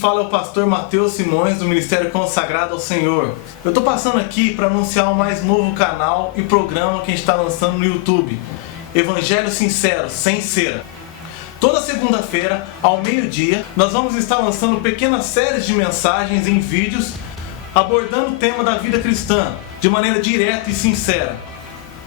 fala é o pastor Matheus Simões, do Ministério Consagrado ao Senhor. Eu tô passando aqui para anunciar o mais novo canal e programa que a gente está lançando no YouTube, Evangelho Sincero, sem cera. Toda segunda-feira, ao meio-dia, nós vamos estar lançando pequenas séries de mensagens em vídeos abordando o tema da vida cristã de maneira direta e sincera.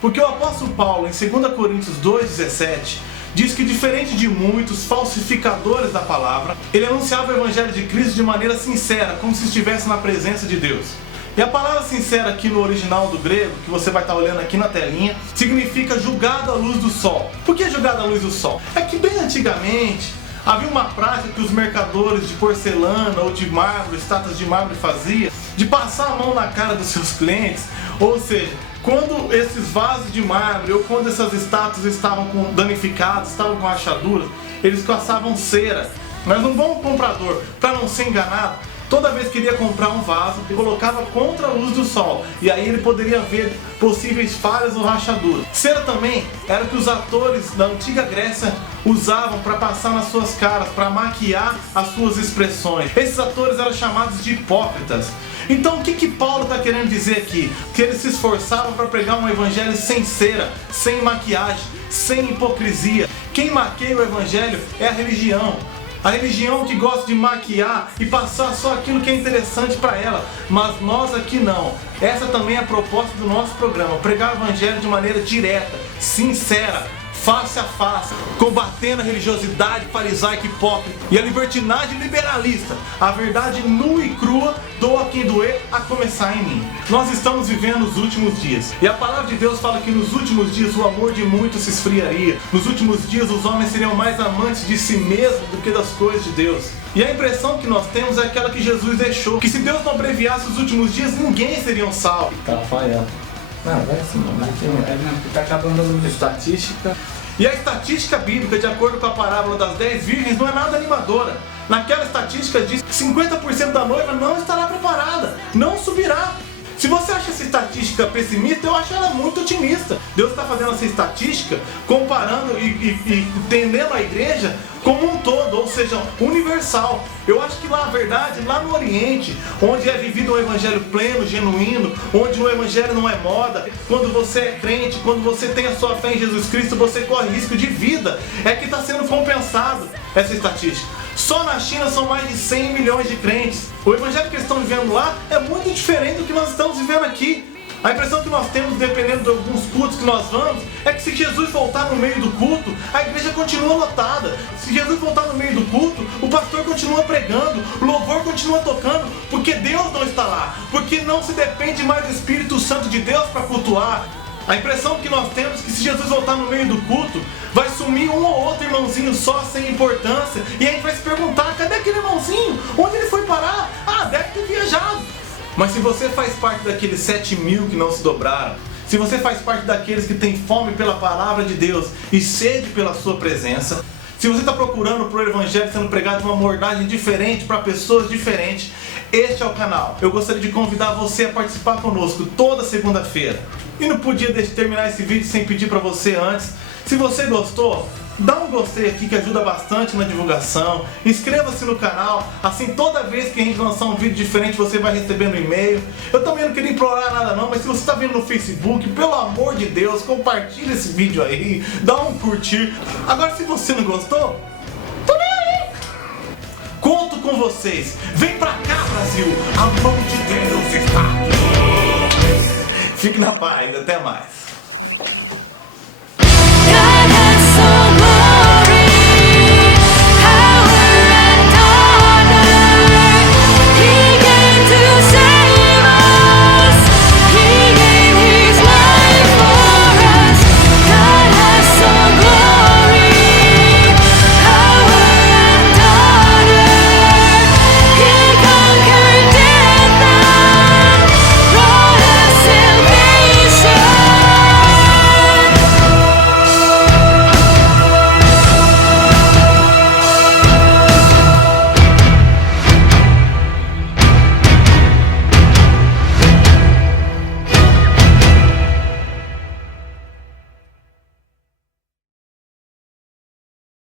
Porque o apóstolo Paulo, em 2 Coríntios 2,17, diz que, diferente de muitos falsificadores da palavra, ele anunciava o Evangelho de Cristo de maneira sincera, como se estivesse na presença de Deus. E a palavra sincera aqui no original do grego, que você vai estar olhando aqui na telinha, significa julgado à luz do sol. Por que julgado à luz do sol? É que bem antigamente havia uma prática que os mercadores de porcelana ou de mármore, estátuas de mármore faziam, de passar a mão na cara dos seus clientes, ou seja, quando esses vasos de mármore ou quando essas estátuas estavam danificadas, estavam com rachaduras, eles passavam cera. Mas um bom comprador, para não ser enganado, toda vez que queria comprar um vaso, ele colocava contra a luz do sol, e aí ele poderia ver possíveis falhas ou rachaduras. Cera também era o que os atores da antiga Grécia usavam para passar nas suas caras, para maquiar as suas expressões. Esses atores eram chamados de hipócritas. Então o que Paulo está querendo dizer aqui? Que eles se esforçavam para pregar um evangelho sem cera, sem maquiagem, sem hipocrisia. Quem maqueia o evangelho é a religião. A religião que gosta de maquiar e passar só aquilo que é interessante para ela. Mas nós aqui não. Essa também é a proposta do nosso programa. Pregar o evangelho de maneira direta, sincera, face a face, combatendo a religiosidade farisaica e hipócrita e a libertinagem liberalista. A verdade nua e crua, doa quem doer, a começar em mim. Nós estamos vivendo os últimos dias. E a palavra de Deus fala que nos últimos dias o amor de muitos se esfriaria. Nos últimos dias os homens seriam mais amantes de si mesmos do que das coisas de Deus. E a impressão que nós temos é aquela que Jesus deixou, que se Deus não abreviasse os últimos dias, ninguém seria salvo. Tá falhando. Não, vai assim, não. Tá acabando a luz de estatística. E a estatística bíblica, de acordo com a parábola das 10 virgens, não é nada animadora. Naquela estatística diz que 50% da noiva não estará preparada, não subirá. Se você acha essa estatística pessimista, eu acho ela muito otimista. Deus está fazendo essa estatística comparando e entendendo a igreja como um todo, ou seja, universal. Eu acho que lá, a verdade, lá no Oriente, onde é vivido um evangelho pleno, genuíno, onde o evangelho não é moda, quando você é crente, quando você tem a sua fé em Jesus Cristo, você corre risco de vida. É que está sendo compensado essa estatística. Só na China são mais de 100 milhões de crentes. O evangelho que eles estão vivendo lá é muito diferente do que nós estamos vivendo aqui. A impressão que nós temos, dependendo de alguns cultos que nós vamos, é que se Jesus voltar no meio do culto, a igreja continua lotada. Se Jesus voltar no meio do culto, o pastor continua pregando, o louvor continua tocando, porque Deus não está lá, porque não se depende mais do Espírito Santo de Deus para cultuar. A impressão que nós temos é que se Jesus voltar no meio do culto, vai sumir um ou outro irmãozinho só, sem importância, e a gente vai se perguntar, cadê aquele irmãozinho? Onde ele foi parar? Ah, deve ter viajado. Mas se você faz parte daqueles 7 mil que não se dobraram, se você faz parte daqueles que têm fome pela palavra de Deus e sede pela sua presença, se você está procurando por evangelho sendo pregado de uma abordagem diferente para pessoas diferentes, este é o canal. Eu gostaria de convidar você a participar conosco toda segunda-feira. E não podia terminar esse vídeo sem pedir para você antes, se você gostou, dá um gostei aqui que ajuda bastante na divulgação. Inscreva-se no canal, assim toda vez que a gente lançar um vídeo diferente você vai recebendo e-mail. Eu também não queria implorar nada não, mas se você está vendo no Facebook, pelo amor de Deus, compartilha esse vídeo aí, dá um curtir. Agora se você não gostou, tô nem aí. Conto com vocês, vem pra cá Brasil, a mão de Deus está aqui. Fique na paz, até mais.